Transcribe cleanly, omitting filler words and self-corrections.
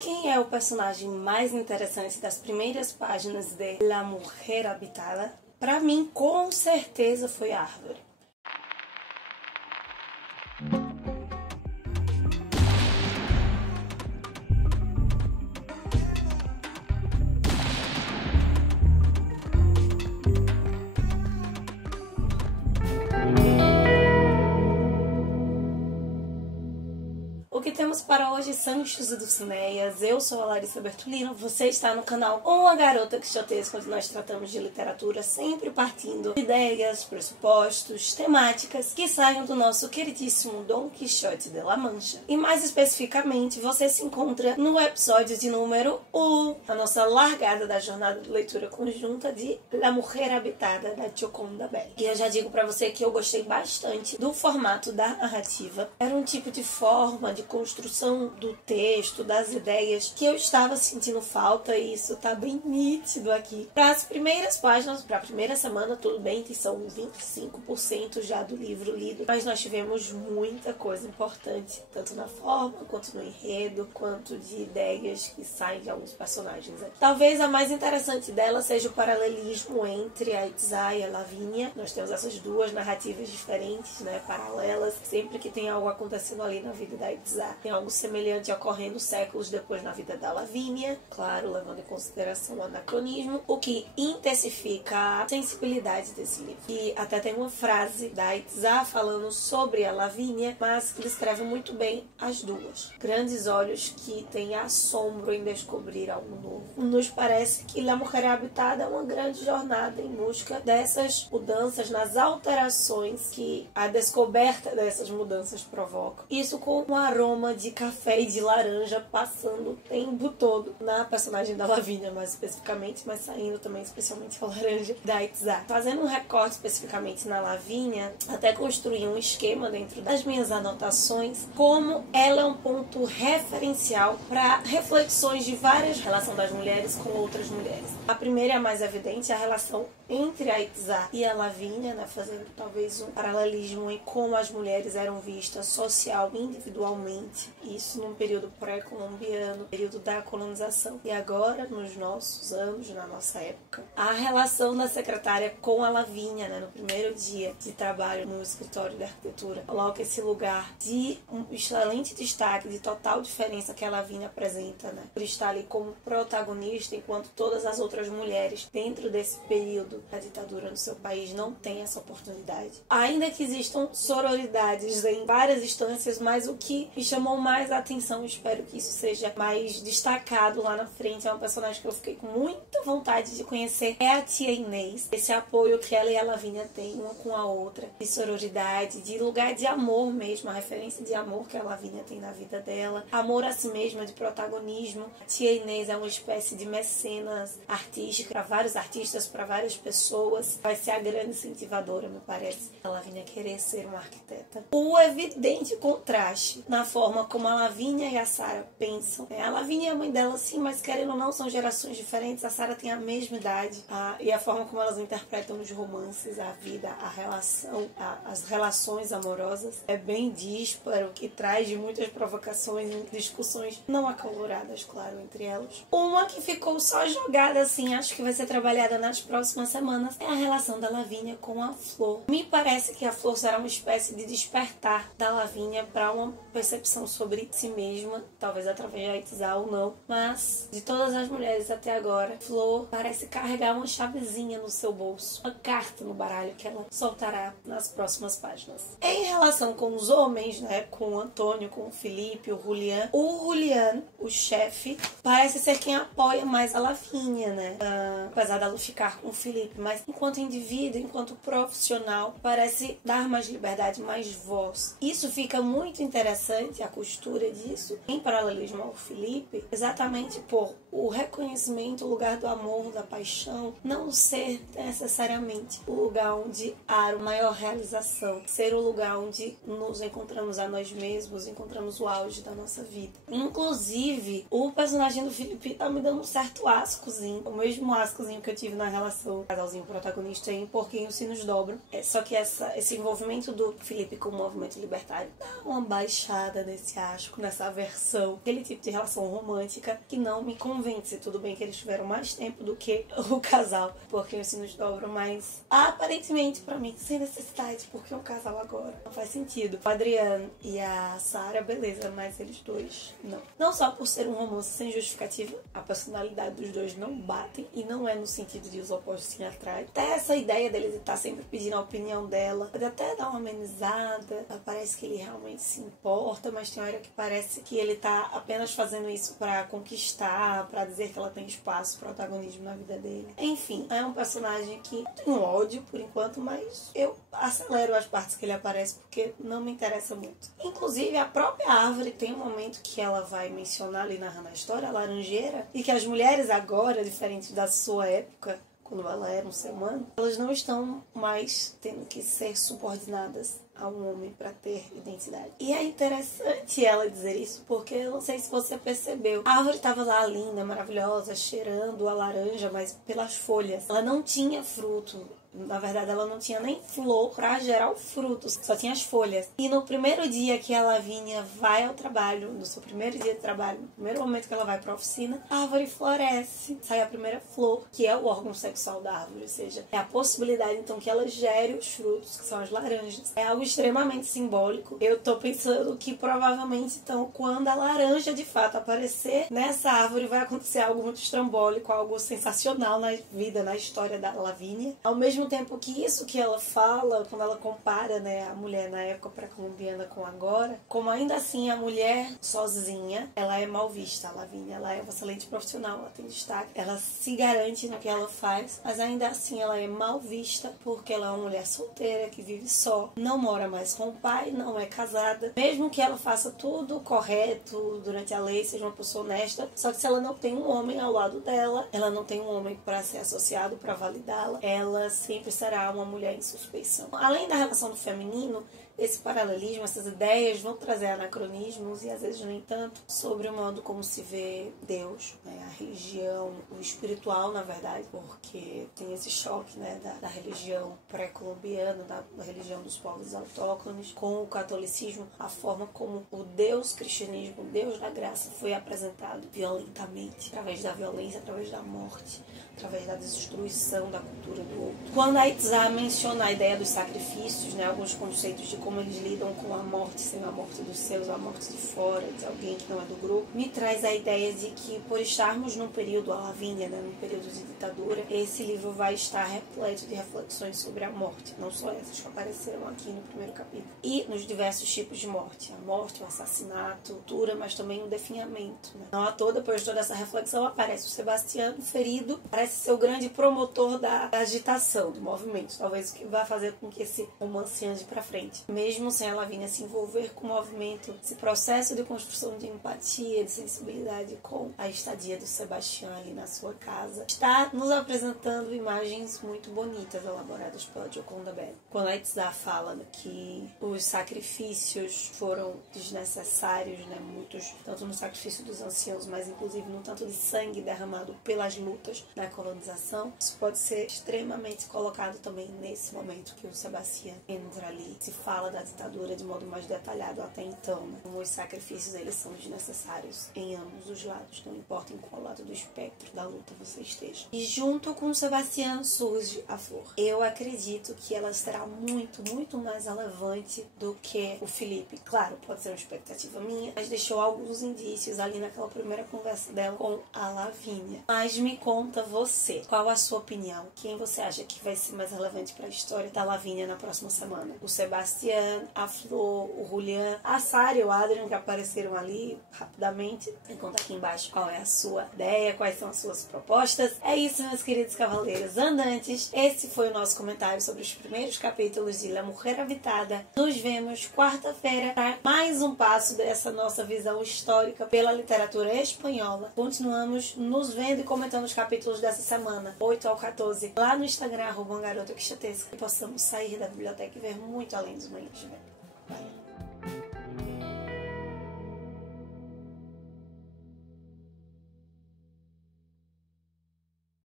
Quem é o personagem mais interessante das primeiras páginas de La Mujer Habitada? Para mim, com certeza foi a Árvore. O que temos para hoje, Sanchos e Dulcineias? Eu sou a Larissa Bertolino, você está no canal Uma Garota Quixotesca, onde nós tratamos de literatura sempre partindo de ideias, pressupostos, temáticas que saiam do nosso queridíssimo Dom Quixote de La Mancha. E mais especificamente, você se encontra no episódio de número 1, a nossa largada da jornada de leitura conjunta de La Mujer Habitada, da Gioconda Belli. E eu já digo para você que eu gostei bastante do formato da narrativa. Era um tipo de forma de construção do texto, das ideias, que eu estava sentindo falta, e isso tá bem nítido aqui. Para as primeiras páginas, para a primeira semana, tudo bem que são 25% já do livro lido, mas nós tivemos muita coisa importante, tanto na forma, quanto no enredo, quanto de ideias que saem de alguns personagens aqui. Talvez a mais interessante dela seja o paralelismo entre a Itzá e a Lavínia. Nós temos essas duas narrativas diferentes, né, paralelas. Sempre que tem algo acontecendo ali na vida da Itzá, tem algo semelhante ocorrendo séculos depois na vida da Lavínia, claro, levando em consideração o anacronismo, o que intensifica a sensibilidade desse livro. E até tem uma frase da Itzá falando sobre a Lavínia, mas que descreve muito bem as duas. Grandes olhos que têm assombro em descobrir algo novo. Nos parece que La Mujer Habitada é uma grande jornada em busca dessas mudanças, nas alterações que a descoberta dessas mudanças provoca. Isso com um aroma de café e de laranja passando o tempo todo na personagem da Lavínia, mais especificamente, mas saindo também especialmente a laranja da Itzá. Fazendo um recorte especificamente na Lavínia, até construí um esquema dentro das minhas anotações, como ela é um ponto referencial para reflexões de várias relações das mulheres com outras mulheres. A primeira é a mais evidente, a relação entre a Itzá e a Lavínia, né, fazendo talvez um paralelismo em como as mulheres eram vistas social e individualmente, isso num período pré-colombiano, período da colonização. E agora, nos nossos anos, na nossa época, a relação da secretária com a Lavínia, né, no primeiro dia de trabalho no escritório de arquitetura, coloca esse lugar de um excelente destaque, de total diferença que a Lavínia apresenta, né, por estar ali como protagonista, enquanto todas as outras mulheres dentro desse período da ditadura no seu país não têm essa oportunidade. Ainda que existam sororidades em várias instâncias, mas o que me chamou mais a atenção, espero que isso seja mais destacado lá na frente, é uma personagem que eu fiquei com muita vontade de conhecer, é a tia Inês. Esse apoio que ela e a Lavínia têm uma com a outra, de sororidade, de lugar de amor mesmo, a referência de amor que a Lavínia tem na vida dela, amor a si mesma, de protagonismo. A tia Inês é uma espécie de mecenas artística para vários artistas, para várias pessoas, vai ser a grande incentivadora, me parece, a Lavínia querer ser uma arquiteta. O evidente contraste na forma como a Lavínia e a Sarah pensam. A Lavínia é a mãe dela, sim, mas querendo ou não, são gerações diferentes. A Sarah tem a mesma idade, e a forma como elas interpretam os romances, a vida, a relação, as relações amorosas é bem dísparo, que traz de muitas provocações e discussões não acaloradas, claro, entre elas. Uma que ficou só jogada assim, acho que vai ser trabalhada nas próximas semanas, é a relação da Lavínia com a Flor. Me parece que a Flor será uma espécie de despertar da Lavínia para uma percepção sobre si mesma, talvez através da Itzá ou não, mas de todas as mulheres até agora, Flor parece carregar uma chavezinha no seu bolso, uma carta no baralho que ela soltará nas próximas páginas. Em relação com os homens, né, com o Antônio, com o Felipe, o Julian, o chefe, parece ser quem apoia mais a Lavínia, né, apesar dela ficar com o Felipe, mas enquanto indivíduo, enquanto profissional, parece dar mais liberdade, mais voz. Isso fica muito interessante, a costura disso, em paralelismo ao Felipe, exatamente por o reconhecimento, o lugar do amor, da paixão, não ser necessariamente o lugar onde há a maior realização, ser o lugar onde nos encontramos a nós mesmos, encontramos o auge da nossa vida. Inclusive, o personagem do Felipe tá me dando um certo ascozinho, o mesmo ascozinho que eu tive na relação casalzinho protagonista em Porquinho se nos dobram. Só que esse envolvimento do Felipe com o movimento libertário dá uma baixada nesse fiasco, nessa aversão, aquele tipo de relação romântica que não me convence. Tudo bem que eles tiveram mais tempo do que o casal, porque eles se nos dobram, mas aparentemente pra mim sem necessidade, porque é um casal agora. Não faz sentido. O Adriano e a Sarah, beleza, mas eles dois não. Não só por ser um romance sem justificativa, a personalidade dos dois não batem, e não é no sentido de os opostos se atraem. Até essa ideia dele de estar sempre pedindo a opinião dela, pode até dar uma amenizada, parece que ele realmente se importa, mas tem hora que parece que ele tá apenas fazendo isso pra conquistar, pra dizer que ela tem espaço, protagonismo na vida dele. Enfim, é um personagem que tem um ódio por enquanto, mas eu acelero as partes que ele aparece porque não me interessa muito. Inclusive, a própria árvore tem um momento que ela vai mencionar ali narrando a história, a laranjeira, e que as mulheres agora, diferente da sua época, quando ela era um ser humano, elas não estão mais tendo que ser subordinadas a um homem para ter identidade. E é interessante ela dizer isso, porque eu não sei se você percebeu. A árvore estava lá linda, maravilhosa, cheirando a laranja, mas pelas folhas. Ela não tinha fruto. Na verdade, ela não tinha nem flor para gerar os frutos, só tinha as folhas. E no primeiro dia que a Lavínia vai ao trabalho, no seu primeiro dia de trabalho, no primeiro momento que ela vai para a oficina, a árvore floresce, sai a primeira flor, que é o órgão sexual da árvore, ou seja, é a possibilidade então que ela gere os frutos, que são as laranjas. É algo extremamente simbólico. Eu tô pensando que provavelmente então, quando a laranja de fato aparecer nessa árvore, vai acontecer algo muito estrambólico, algo sensacional na vida, na história da Lavínia. Ao mesmo tempo que isso que ela fala, quando ela compara, né, a mulher na época pré-colombiana com agora, como ainda assim a mulher sozinha, ela é mal vista, a Lavínia, ela é uma excelente profissional, ela tem destaque, ela se garante no que ela faz, mas ainda assim ela é mal vista porque ela é uma mulher solteira, que vive só, não mora mais com o pai, não é casada, mesmo que ela faça tudo correto durante a lei, seja uma pessoa honesta, só que se ela não tem um homem ao lado dela, ela não tem um homem para ser associado, para validá-la, ela sempre será uma mulher em suspeição. Além da relação do feminino, esse paralelismo, essas ideias vão trazer anacronismos e às vezes, no entanto, sobre o modo como se vê Deus, né, a religião, o espiritual, na verdade, porque tem esse choque, né, da religião pré-colombiana, da religião dos povos autóctones, com o catolicismo, a forma como o Deus cristianismo, o Deus da graça, foi apresentado violentamente, através da violência, através da morte, através da destruição da cultura do outro. Quando a Itzá menciona a ideia dos sacrifícios, né, alguns conceitos de como eles lidam com a morte, sendo a morte dos seus, a morte de fora, de alguém que não é do grupo, me traz a ideia de que, por estarmos num período, a Lavínia, né, num período de ditadura, esse livro vai estar repleto de reflexões sobre a morte, não só essas que apareceram aqui no primeiro capítulo, e nos diversos tipos de morte, a morte, o assassinato, a tortura, mas também o definhamento, né? Não à toa, depois de toda essa reflexão, aparece o Sebastiano ferido, parece ser o grande promotor da agitação, do movimento, talvez o que vai fazer com que esse romance ande pra frente. Mesmo sem a Lavínia se envolver com o movimento, esse processo de construção de empatia, de sensibilidade com a estadia do Sebastião ali na sua casa, está nos apresentando imagens muito bonitas elaboradas pela Gioconda Belli. Quando a Itzá fala que os sacrifícios foram desnecessários, né, muitos, tanto no sacrifício dos anciãos, mas inclusive no tanto de sangue derramado pelas lutas da colonização, isso pode ser extremamente colocado também nesse momento que o Sebastião entra ali, se fala da ditadura de modo mais detalhado até então, né? Como os sacrifícios, eles são desnecessários em ambos os lados, não importa em qual lado do espectro da luta você esteja. E junto com o Sebastião surge a flor. Eu acredito que ela será muito, muito mais relevante do que o Felipe. Claro, pode ser uma expectativa minha, mas deixou alguns indícios ali naquela primeira conversa dela com a Lavínia. Mas me conta você, qual a sua opinião? Quem você acha que vai ser mais relevante para a história da Lavínia na próxima semana? O Sebastião, a Flor, o Julián, a Sarah e o Adrian, que apareceram ali rapidamente. Me conta aqui embaixo qual é a sua ideia, quais são as suas propostas. É isso, meus queridos cavaleiros andantes. Esse foi o nosso comentário sobre os primeiros capítulos de La Mujer Habitada. Nos vemos quarta-feira para mais um passo dessa nossa visão histórica pela literatura espanhola. Continuamos nos vendo e comentando os capítulos dessa semana, 8 ao 14, lá no Instagram, @garotaquixotesca, que possamos sair da biblioteca e ver muito além dos manhãs de vento. Valeu!